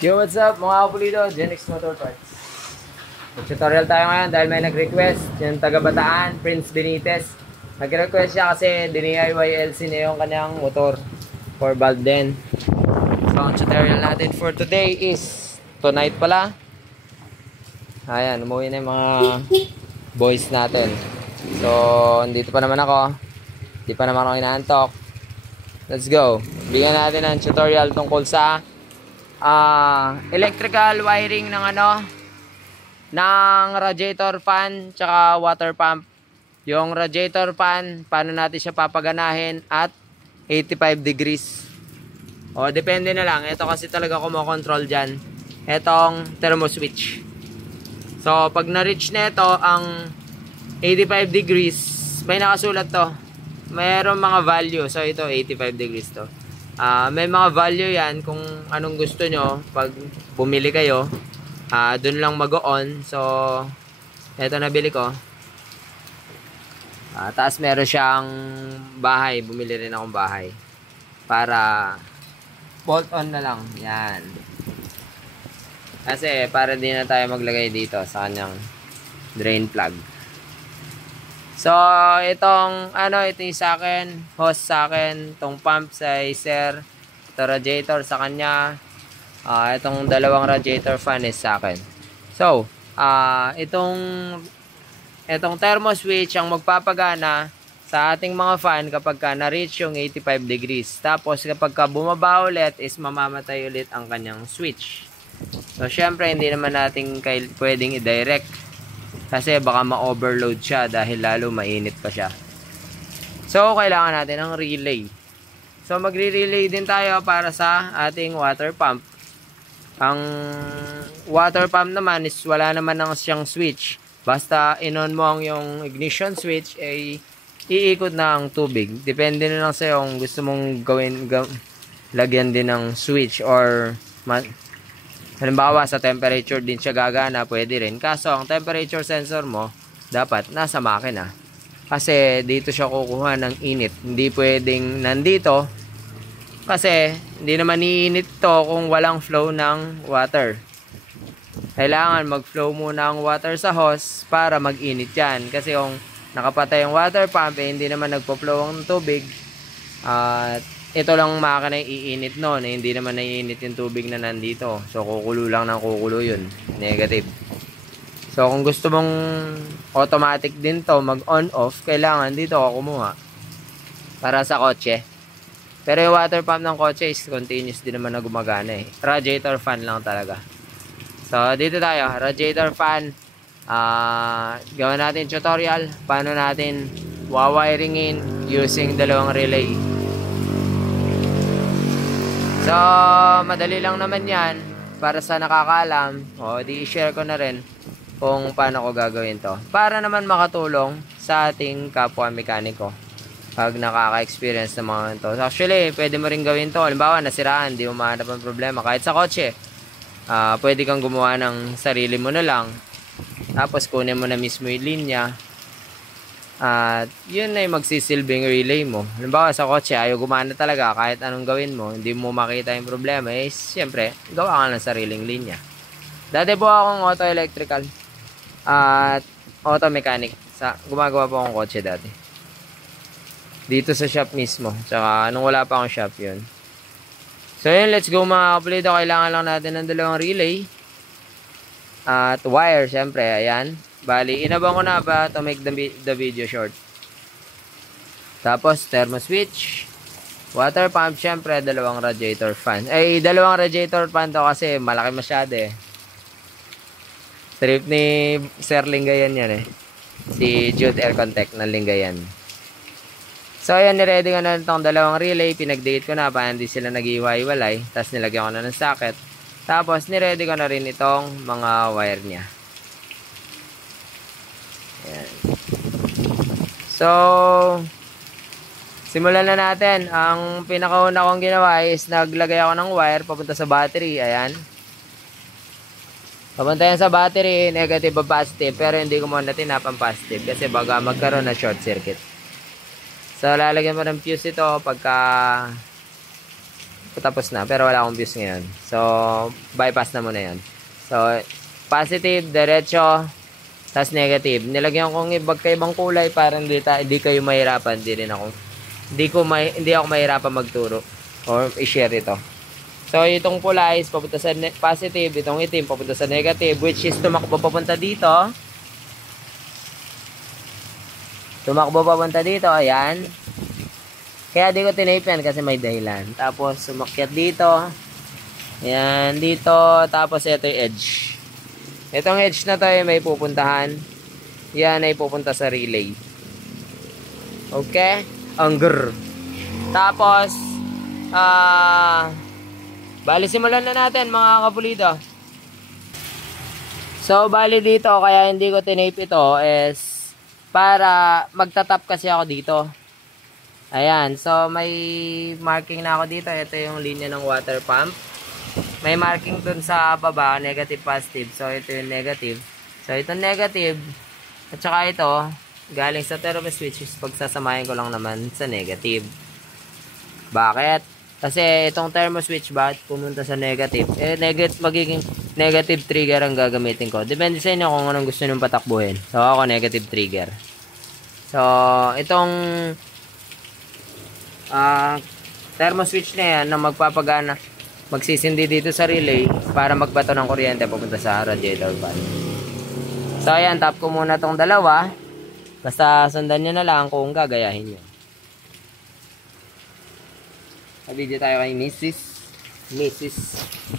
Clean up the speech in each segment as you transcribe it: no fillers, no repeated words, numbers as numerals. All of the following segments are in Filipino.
Yo, what's up mga kapulido? Genix Motor Parts. Tutorial tayo ngayon dahil may nag-request yung taga Bataan, Prince Benitez. Nag-request siya kasi DIY-LC na yung kanyang motor for valve din. So ang tutorial natin for today is tonight pala. Ayan, umuwi na yung mga boys natin. So andito pa naman ako. Hindi pa naman ako inaantok. Let's go. Bigyan natin ng tutorial tungkol sa electrical wiring ng ng radiator fan tsaka water pump. Yung radiator fan, paano natin siya papaganahin at 85 degrees. O depende na lang. Ito kasi talaga kumokontrol dyan. Etong thermo switch. So pag na-reach na ito ang 85 degrees, may nakasulat to. Mayroong mga value. So ito 85 degrees to. May mga value yan kung anong gusto nyo pag bumili kayo. Dun lang mag-on. So eto nabili ko. Taas meron siyang bahay. Bumili rin akong bahay para bolt on na lang. Yan. Kasi para di na tayo maglagay dito sa kanyang drain plug. So itong ito yung sa akin, hose sa akin, itong pump sa sir, ito radiator sa kanya, itong dalawang radiator fan is sa akin. So itong thermo switch ang magpapagana sa ating mga fan kapag na-reach yung 85 degrees. Tapos kapag bumaba ulit is mamamatay ulit ang kanyang switch. So syempre hindi naman natin pwedeng i-direct kasi baka ma-overload siya dahil lalo mainit pa siya. So kailangan natin ng relay. So magre-relay din tayo para sa ating water pump. Ang water pump naman is wala naman nang siyang switch. Basta in-on mo ang yung ignition switch ay iikot na ang tubig. Depende na lang sa'yo kung gusto mong lagyan din ng switch or halimbawa sa temperature din siya gagana, pwede rin. Kaso ang temperature sensor mo dapat nasa makina. Kasi dito siya kukuha ng init. Hindi pwedeng nandito kasi hindi naman iinit to kung walang flow ng water. Kailangan mag-flow muna ang water sa hose para mag-init yan. Kasi kung nakapatay yung water pump, hindi naman nagpo-flow ang tubig. At ito lang makina iinit noon. Hindi naman naiinit yung tubig na nandito. So kukulo lang ng kukulo yun. Negative. So kung gusto mong automatic din to, mag-on-off, kailangan dito ako kumuha. Para sa kotse. Pero yung water pump ng kotse is continuous din naman na gumagana eh. Radiator fan lang talaga. So dito tayo, radiator fan. Gawin natin tutorial paano natin wawiringin using dalawang relay. So madali lang naman yan para sa nakakaalam. Di i-share ko na rin kung paano ko gagawin to para naman makatulong sa ating kapwa mekaniko pag nakaka-experience ng mga ito. So, actually pwede mo rin gawin to. Halimbawa nasiraan, di mo mahanap ang problema kahit sa kotse. Pwede kang gumawa ng sarili mo na lang. Tapos kunin mo na mismo yung linya. At yun na yung magsisilbing relay mo. Halimbawa sa kotse, ayaw gumana talaga kahit anong gawin mo. Hindi mo makita yung problema. Siyempre, gawa ka ng sariling linya. Dati po akong auto electrical. At auto mechanic. Gumagawa po akong kotse dati. Dito sa shop mismo. Tsaka nung wala pa akong shop yun. So yun, let's go mga kapulido. Kailangan lang natin ng dalawang relay. At wire, syempre, ayan. Bali, inabang ko na ba to make the video short. Tapos, thermo switch. Water pump, syempre, dalawang radiator fan. Dalawang radiator fan to kasi malaki masyado eh. Trip ni Sir Lingayan yan eh. Si Jude Aircontech ng Lingayan. So, ayan, niready ko na itong dalawang relay. Pinag-date ko na para hindi sila nag-iwalay. Tapos, nilagyan ko na ng socket. Tapos, niready ko na rin itong mga wire niya. Ayan. So, simulan na natin. Ang pinakauna kong ginawa is naglagay ako ng wire papunta sa battery. Ayan. Papunta yan sa battery, negative o positive. Pero hindi ko muna tinapang positive kasi baga magkaroon na short circuit. So, lalagyan mo ng fuse ito pagka tapos na. Pero wala akong views ngayon. So, bypass na muna yun. So, positive, diretso, tas negative. Nilagyan kong ibang kulay para hindi kayo mahirapan. Hindi ako mahirapan magturo or i-share ito. So, itong pula is papunta sa positive, itong itim papunta sa negative, which is tumakbo papunta dito. Ayan. Kaya di ko tinape yan kasi may dahilan. Tapos, sumakyat dito. Ayan, dito. Tapos, ito yung edge. Itong edge na to ay may pupuntahan. Yan ay pupunta sa relay. Okay? Angger. Tapos, bali simulan na natin mga kapulido. So, bali dito, kaya hindi ko tinape ito is para magtatap kasi ako dito. Ayan, so may marking na ako dito. Ito yung linya ng water pump. May marking dun sa baba, negative, positive. So, ito yung negative. So, ito negative. At saka ito, galing sa thermo switch, pagsasamahin ko lang naman sa negative. Bakit? Kasi itong thermo switch ba, pumunta sa negative. Magiging negative trigger ang gagamitin ko. Depende sa inyo kung anong gusto nyo patakbuhin. So, ako negative trigger. So, itong thermo switch na yan na magpapagana, magsisindi dito sa relay para magbato ng kuryente papunta sa radiator fan. So ayan, tap ko muna tong dalawa. Basta sundan nyo na lang kung gagayahin nyo. Video tayo kay Mrs.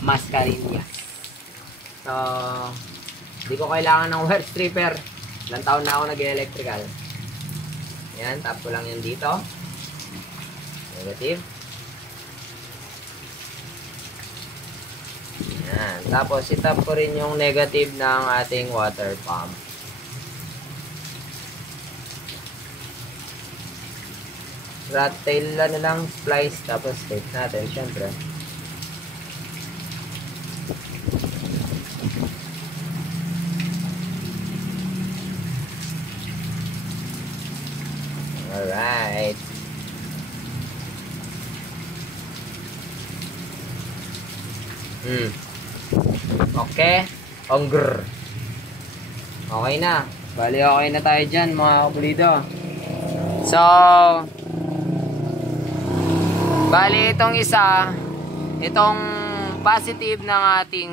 Mascarinhas. So, hindi ko kailangan ng wire stripper. Ilang taon na ako nag-electrical. Ayan, tap ko lang yan dito. Negative. Yan. Tapos, itap ko rin yung negative ng ating water pump. Rat tail na lang, splice, tapos tape natin, syempre. Alright. Okay. Ongger. Okay na. Bali, okay na tayo dyan, mga kapulido. So, bali, itong isa, itong positive ng ating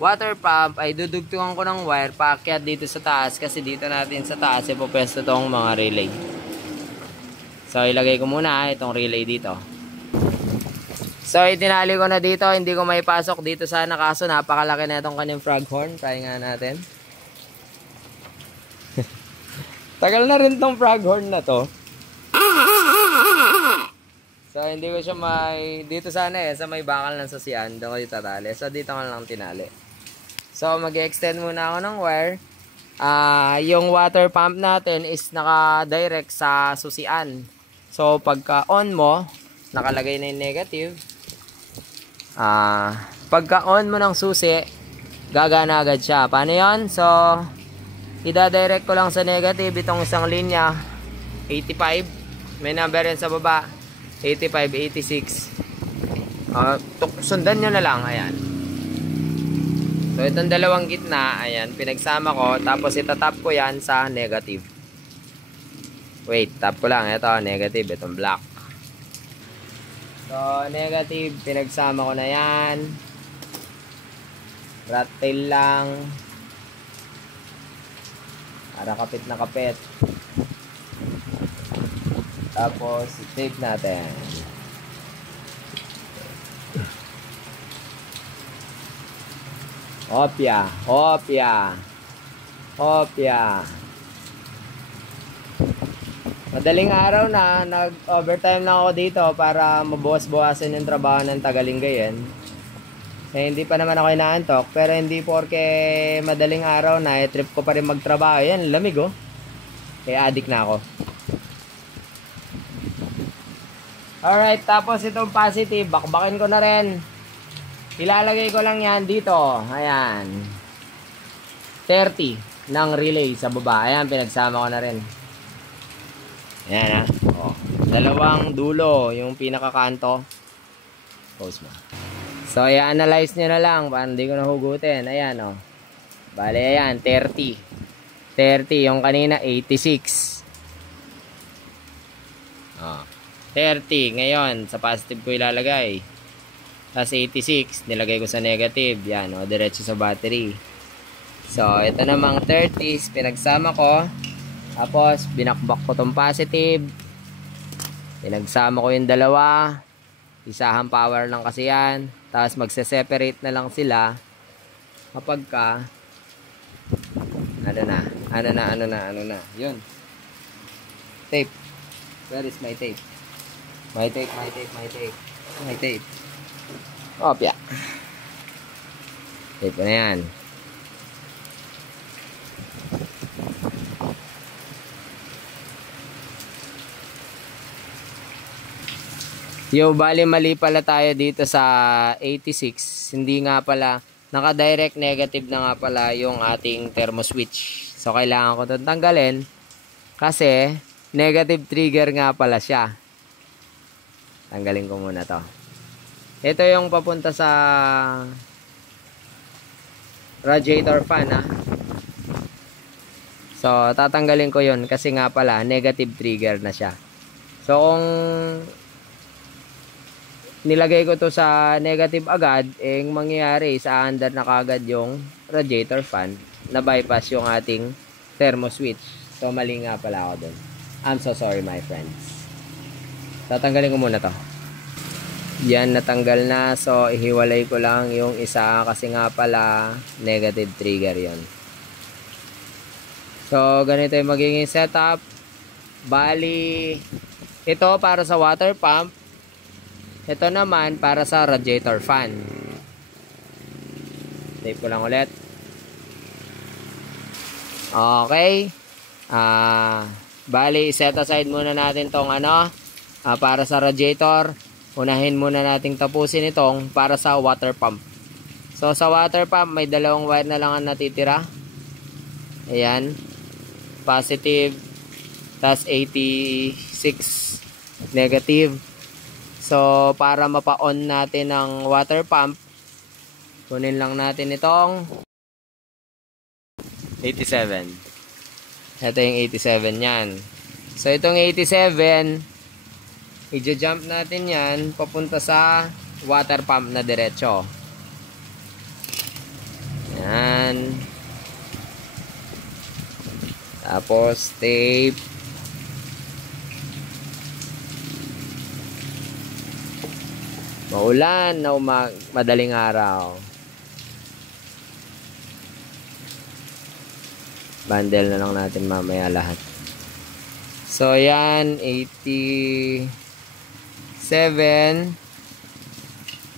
water pump ay dudugtungan ko ng wire paakyat dito sa taas kasi dito natin sa taas ipopwesto itong mga relay. So, ilagay ko muna itong relay dito. So, itinali ko na dito. Hindi ko may pasok dito sana kaso napakalaki na itong kanyang frog horn. Try nga natin. Tagal na rin itong frog horn na to. So, hindi ko siya dito sana sa may bakal ng sasian. Doon ko itatali. So, dito ko lang tinali. So, mag-extend muna ako ng wire. Yung water pump natin is naka-direct sa susian. So, pagka on mo, nakalagay na yung negative. Pagka on mo ng susi, gagana agad siya. Paano yun? So, ida-direct ko lang sa negative itong isang linya, 85. May number yan sa baba, 85, 86. Sundan nyo na lang, ayan. So, itong dalawang gitna, ayan, pinagsama ko, tapos itatap ko yan sa negative. Wait, tap ko lang, ito, negative, itong black. So, negative, pinagsama ko na yan. Rat tail lang. Para kapit na kapit. Tapos, tape natin. Hopya, hopya. Hopya. Madaling araw na, nag-overtime lang ako dito para mabuwas-buwasan yung trabaho ng Tagalingayen. Hindi pa naman ako inaantok, pero hindi porke madaling araw na, trip ko pa rin magtrabaho. Yan, lamig oh. Kaya addict na ako. Alright, tapos itong positive, bakbakin ko na rin. Ilalagay ko lang yan dito. Ayan. 30 ng relay sa baba. Ayan, pinagsama ko na rin. Ayan ha. Oh. Dalawang dulo, yung pinakakanto. Pause mo. So, i-analyze nyo na lang. Paano hindi ko nahugutin. Ayan, oh. Bale, ayan, 30. 30. Yung kanina, 86. Oh. 30. Ngayon, sa positive ko ilalagay. Tapos 86. Nilagay ko sa negative. Yan, oh. Diretso sa battery. So, ito namang 30s. Pinagsama ko. Tapos, binakbak ko tong positive. Pinagsama ko yung dalawa. Isahang power lang kasi yan. Tapos magse-separate na lang sila kapag ka ano na. Yun. Tape. Where is my tape? My tape. Opya. Tape ko na yan. Yo, bali mali pala tayo dito sa 86. Hindi nga pala, naka-direct negative na nga pala yung ating thermo switch. So, kailangan ko itong tanggalin kasi negative trigger nga pala siya. Tanggalin ko muna to. Ito yung papunta sa radiator fan, ha. So, tatanggalin ko yun kasi nga pala negative trigger na siya. So, kung nilagay ko to sa negative agad, mangyayari sa under na kagad yung radiator fan, na bypass yung ating thermo switch. So, mali nga pala ako dun. I'm so sorry, my friends. Tatanggalin ko muna to. Yan, natanggal na. So, ihiwalay ko lang yung isa kasi nga pala negative trigger yon. So, ganito yung magiging setup. Bali, ito para sa water pump. Ito naman para sa radiator fan. Tape ko lang ulit. Okay. Bali, set aside muna natin tong para sa radiator. Unahin muna nating tapusin itong para sa water pump. So, sa water pump, may dalawang wire na lang ang natitira. Ayan. Positive. Tas 86 negative. So, para mapa-on natin ang water pump, kunin lang natin itong 87. Ito yung 87 yan. So, itong 87, i-jump natin yan papunta sa water pump na diretso. Yan. Tapos, tape. Maulan na madaling araw. Bundle na lang natin mamaya lahat. So, yan. 87.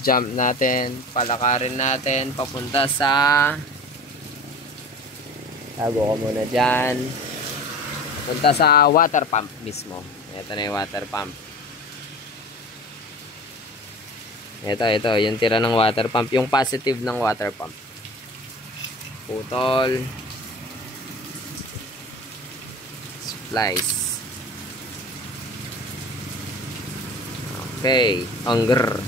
Jump natin. Palakarin natin. Papunta sa... Tago ko muna dyan. Papunta sa water pump mismo. Ito na yung water pump. Ito, yung tira ng water pump, yung positive ng water pump. Putol. Splice. Okay, hanger.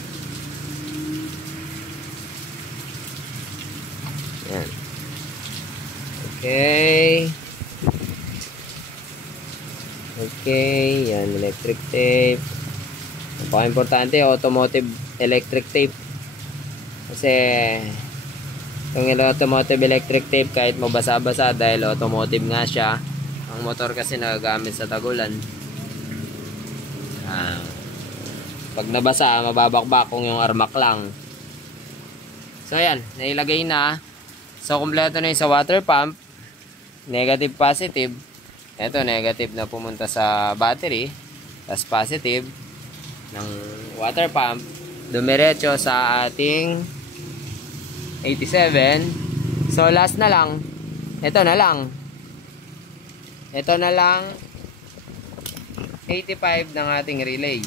Yan. Okay. Okay, yan, electric tape. Napaka-importante, automotive electric tape. Kasi yung automotive electric tape, kahit mabasa-basa dahil automotive nga siya, ang motor kasi nagagamit sa tagulan. Pag nabasa, mababakbak kung yung armak lang. So yan, nailagay na. So kumpleto na yung sa water pump. Negative, positive. Ito, negative na pumunta sa battery. Tapos positive ng water pump dumiretso sa ating 87. So last na lang, ito na lang 85 ng ating relay.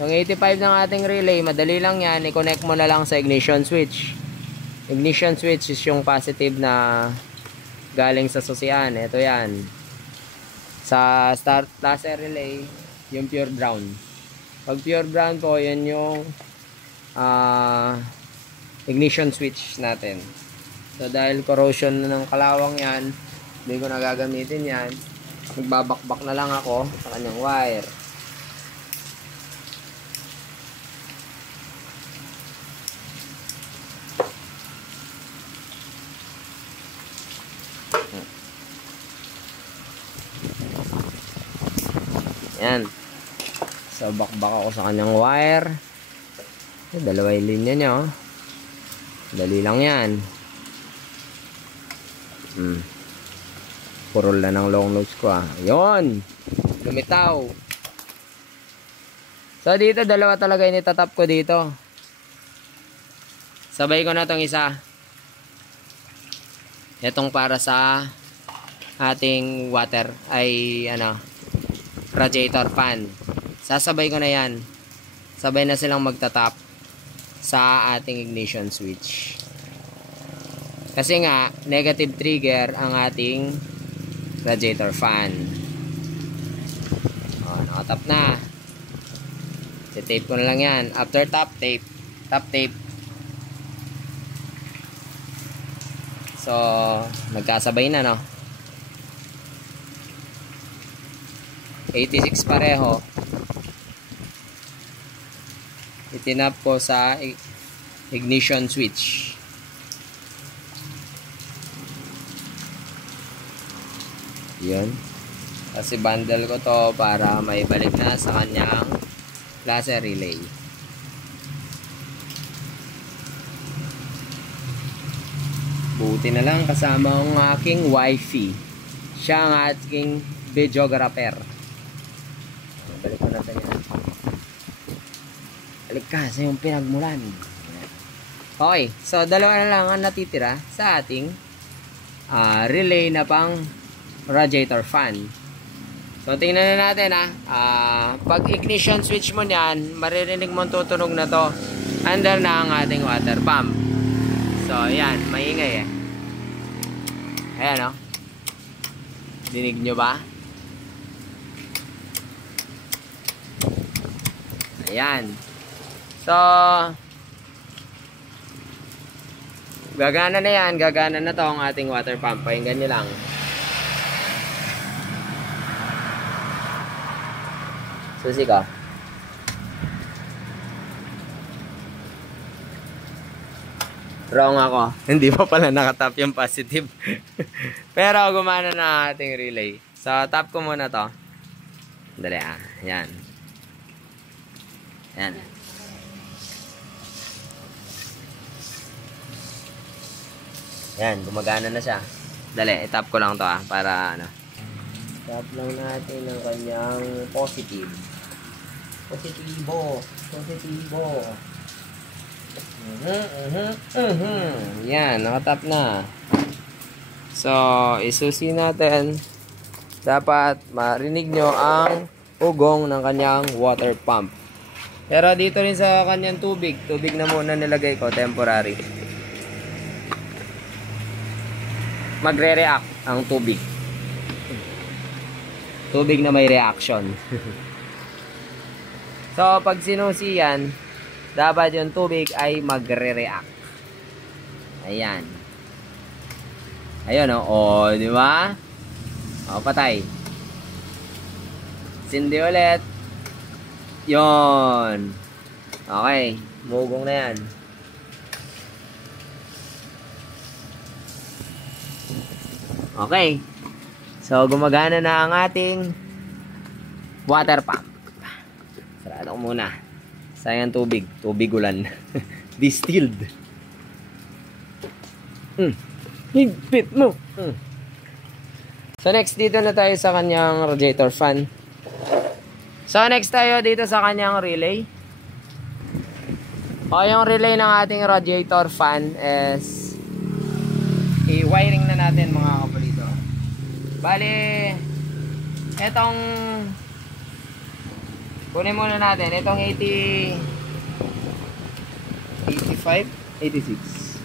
Yung 85 ng ating relay, madali lang yan, i-connect mo na lang sa ignition switch. Ignition switch is yung positive na galing sa susian. Ito yan, sa start laser relay, yung pure brown. Pag pure brown po, yan yung ignition switch natin. So dahil corrosion na ng kalawang yan, hindi ko na gagamitin yan. Magbabakbak na lang ako sa kanyang wire. Yan. So bakbak ako sa kanyang wire. Dalawa yung linya niya, oh. Dali lang yan. Purol na ng long nose ko, ah. Yun. Lumitaw. So dito dalawa talaga yung itatap ko dito. Sabay ko na tong isa. Itong para sa ating water ay radiator fan. Sasabay ko na yan. Sabay na silang magtatap sa ating ignition switch. Kasi nga negative trigger ang ating radiator fan. Nakatap na. I-tape ko na lang yan. After top tape. Top tape. So magkasabay na, no? 86 pareho. Itinap ko sa ignition switch. Yun. Kasi bundle ko to para maibalik na sa kanyang klase relay. Buti na lang kasama ang aking wifi. Siya ang aking videographer. Balik ko natin yan. Balik ka sa yung pinagmulan. Okay, so dalawa na lang ang natitira sa ating relay na pang radiator fan. So tingnan na natin, pag ignition switch mo niyan, maririnig mo tutunog na to under na ang ating water pump. So ayan, maingay eh. Ayan, oh. Dinig nyo ba? Ayan. So gagana na yan. Gagana na to ang ating water pump. Pakinggan nyo lang. Susi ka. Wrong ako. Hindi pa pala nakatap yung positive. Pero gumana na ating relay. So tap ko muna to. Dali, yan. Yan. Yan, gumagana na siya. Dali, itap ko lang to, para tap lang natin ang kanyang positive. Positibo. Yan, nakatap na. So, isusi natin. Dapat marinig nyo ang ugong ng kanyang water pump. Pero dito rin sa kanyang tubig. Tubig na muna nilagay ko, temporary. Magre-react ang tubig. Tubig na may reaction. So, pag sinusi yan, dapat yung tubig ay magre-react. Ayan. Ayun, oh. O, di ba? O, patay. Sindi ulit. Yon. Okay. Mugong na yan. Okay. So, gumagana na ang ating water pump. Sarado ko muna. Sayang tubig. Tubig ulan. Distilled. Higpit mo. So, next dito na tayo sa kanyang radiator fan. So, next tayo dito sa kanyang relay. O, yung relay ng ating radiator fan is i-wiring na natin, mga kapulito. Bali, etong kunin muna natin. Itong 80 85 86.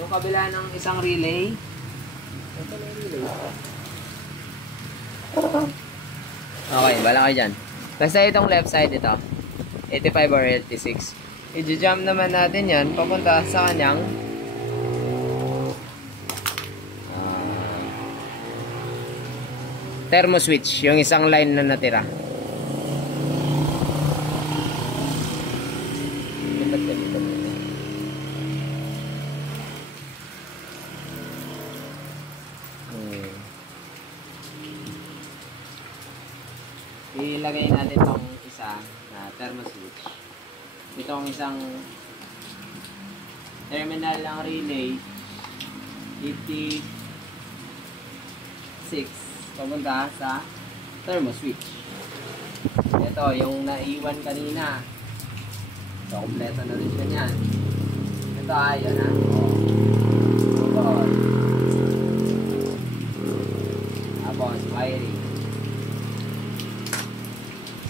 Yung kabila ng isang relay. Ito na yung relay. Okay, bala kayo dyan. Basta itong left side ito, 85 or 86. I-jump naman natin yan papunta sa kanyang thermo switch, yung isang line na natira. Ilagay natin itong isa na thermo switch. Itong isang terminal ng relay 86 papunta sa thermo switch. Ito yung naiwan kanina. So, kompleto na rin siya yan. Ito ayun ha. Tapos wiring.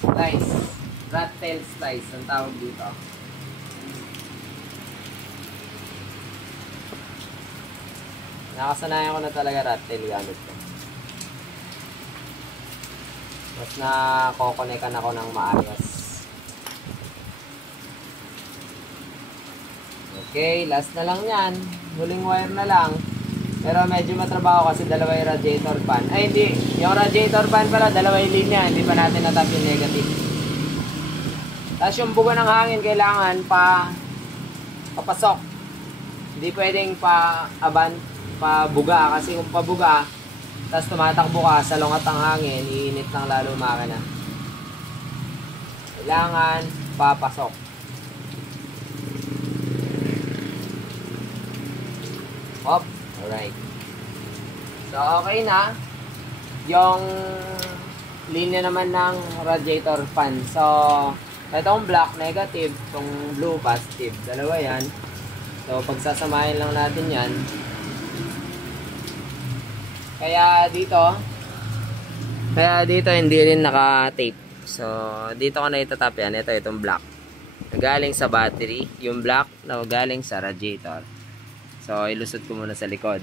Slice. Rat tail slice ang tawag dito. Nakasanayan ko na talaga rat tail gamit ko. Mas nakokonekan ako ng maayos. Okay, last na lang yan. Huling wire na lang. Pero medyo matrabaho kasi dalawa yung radiator fan. Ay hindi, yung radiator fan pala, dalawa yung linya. Hindi pa natin natap yung negative. Tapos yung buga ng hangin, kailangan papasok. Hindi pwedeng pabuga. Kasi kung pabuga, tapos tumatakbo ka, salungat ang hangin, iinit lang lalo makina. Kailangan papasok. Hop. Alright. So, okay na. Yung linya naman ng radiator fan. So, itong black negative, itong blue positive. Dalawa yan. So, pagsasamahin lang natin yan. Kaya dito hindi rin naka-tape. So, dito ko na itatap yan. Ito, itong black. Galing sa battery. Yung black na galing sa radiator. So, ilusot ko muna sa likod.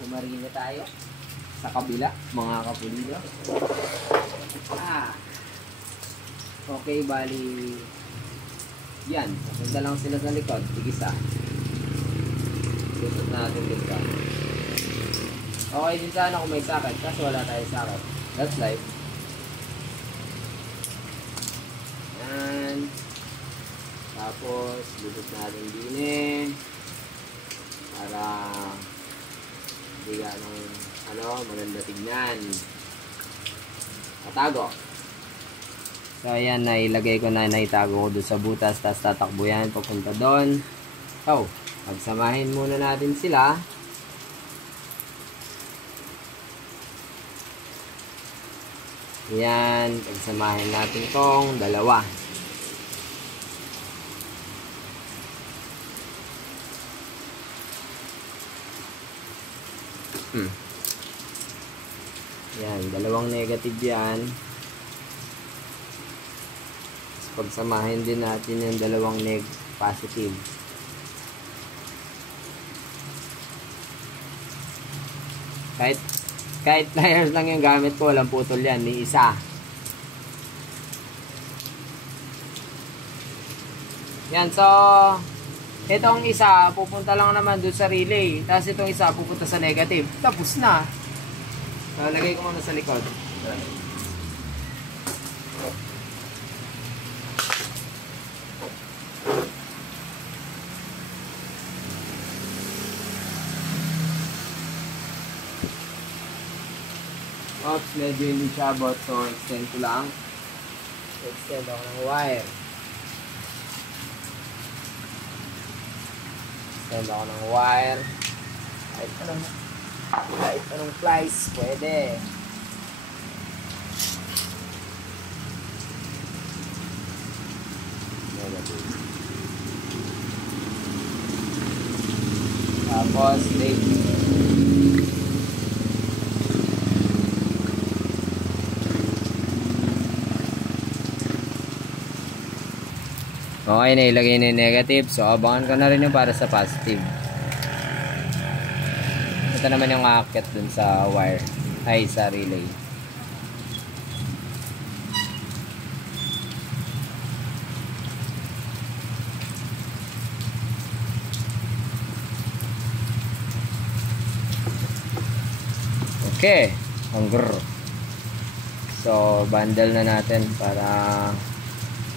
Pumarina tayo sa kabila, mga kapulilo. Okay, bali yan, punta lang sila sa likod, tigisa. Ilusot natin dito. Okay din sana kung may socket, kasi wala tayo socket. That's life. Tapos, lusot natin din para hindi ganong maganda tignan. Patago. So, ayan, nailagay ko na, naitago ko doon sa butas, tapos tatakbo yan, papunta doon. So, pagsamahin muna natin sila. Yan, pagsamahin natin tong dalawa. Yan, dalawang negative yan. Pagsamahin din natin yung dalawang positive. Kahit pliers lang yung gamit ko, walang putol yan, ni isa. Yan, so itong isa pupunta lang naman doon sa relay, tapos itong isa pupunta sa negative. Tapos na. So, lagay ko muna sa likod. Oops, medyo hindi siya abot, so extend ko lang. Extend ako ng wire. Extend ako ng wire. Kahit anong plies, pwede. Tapos, okay, nailagay na yung negative. So, abangan ko na rin yung para sa positive. ito naman yung aakyat dun sa wire, ay sa relay. Okay, hanggar. So, bundle na natin para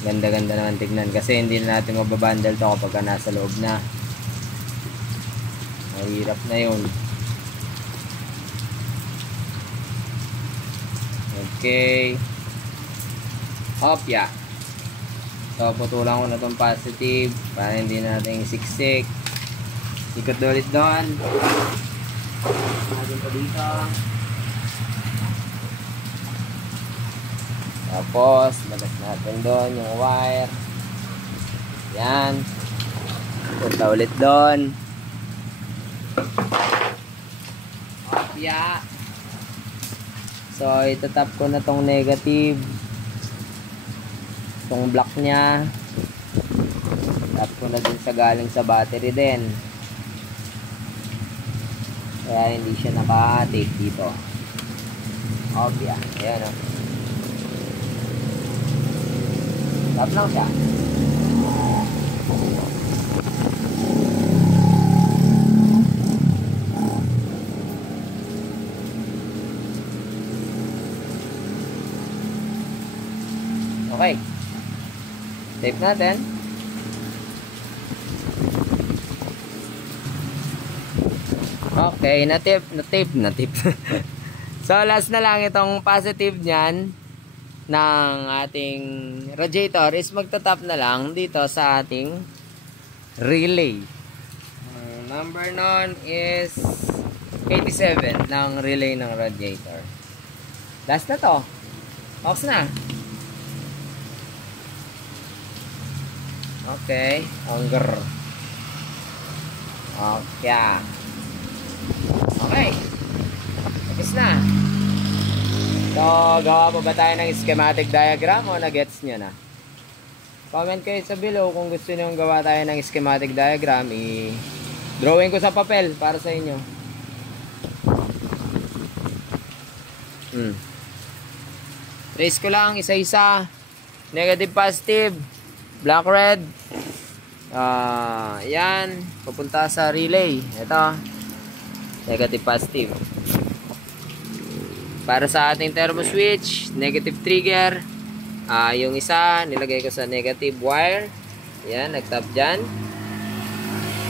ganda-ganda naman tignan. Kasi hindi na natin mababundle to kapag nasa loob na. Mahirap na yun. Okay. Hopya. So, putulan ko na itong positive para hindi natin siksik. Ikot ulit doon. Natin pa dito. Tapos, labas natin doon yung wire. Yan. Punta ulit doon. Opya. So, itatap ko na tong negative. Itong block niya. Tap ko na din sa galing sa battery din. Kaya hindi siya naka-tape dito. Opya. Ayan o. Tap lang siya. Okay. Tape natin. Okay, na-tape. So, last na lang itong positive niyan ng ating radiator is magtatap na lang dito sa ating relay. Number nun is 87 ng relay ng radiator. Last na to. Ox na. Okay. Hanggar. Okay. Okay. Tapos na. So, gawa pa ba tayo ng schematic diagram o na-gets nyo na? Comment kayo sa below kung gusto nyo gawa tayo ng schematic diagram. I-drawing ko sa papel para sa inyo. Trace ko lang isa-isa. Negative, positive. Black, red. Yan. Papunta sa relay. Ito. Negative, positive. Para sa ating thermo switch, negative trigger. Yung isa, nilagay ko sa negative wire. Ayan, nagtap dyan.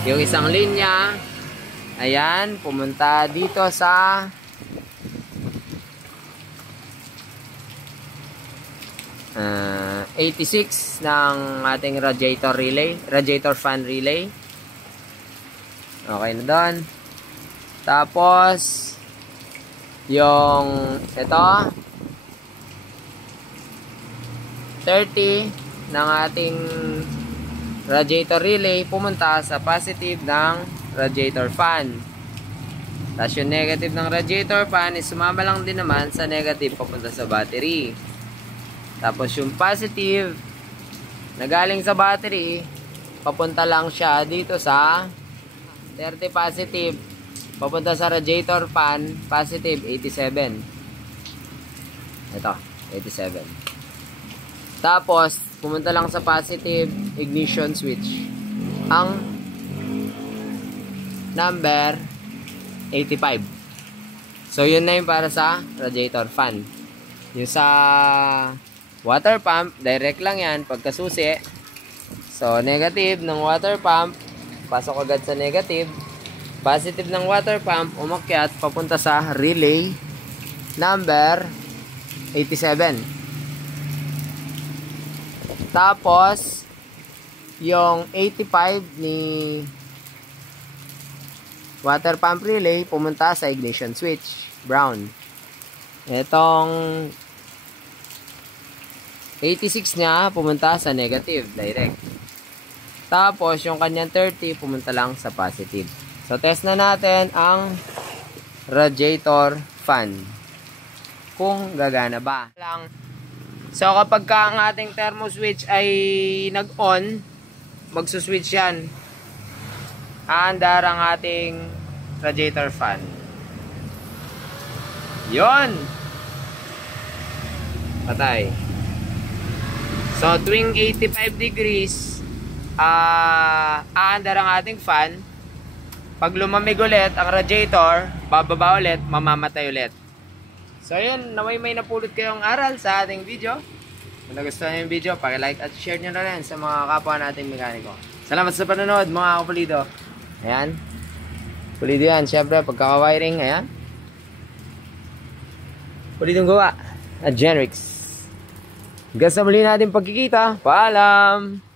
Yung isang linya, ayan, pumunta dito sa uh, 86 ng ating radiator relay, radiator fan relay. Okay na doon. Tapos, yung ito 30 ng ating radiator relay pumunta sa positive ng radiator fan. Tapos yung negative ng radiator fan is sumama lang din naman sa negative papunta sa battery. Tapos yung positive na galing sa battery papunta lang siya dito sa 30 positive papunta sa radiator fan, positive 87. Ito, 87. Tapos, pumunta lang sa positive ignition switch. Ang number 85. So, yun na yung para sa radiator fan. Yung sa water pump, direct lang yan pagkasusi. So, negative ng water pump, pasok agad sa negative. Positive ng water pump, umakyat, papunta sa relay number 87. Tapos, yung 85 ni water pump relay, pumunta sa ignition switch, brown. Itong 86 niya, pumunta sa negative, direct. Tapos, yung kanyang 30, pumunta lang sa positive. So, test na natin ang radiator fan. Kung gagana ba. So, kapag ang ating thermo switch ay nag-on, magsuswitch yan. Aandar ang ating radiator fan. Yon. Patay. So, tuwing 85 degrees, aandar ang ating fan. Pag lumamig ulit ang radiator, bababa ulit, mamamatay ulit. So, yun. Naway may napulot kayong aral sa ating video. Kung nagustuhan nyo yung video, paki-like at share nyo na rin sa mga kapwa nating mekaniko. Salamat sa panonood, mga kapulido. Ayan. Pulido yan. Siyempre, pagkaka-wiring, ayan. Pulidong gawa. At Genrix. Hanggang sa muli natin pagkikita. Paalam!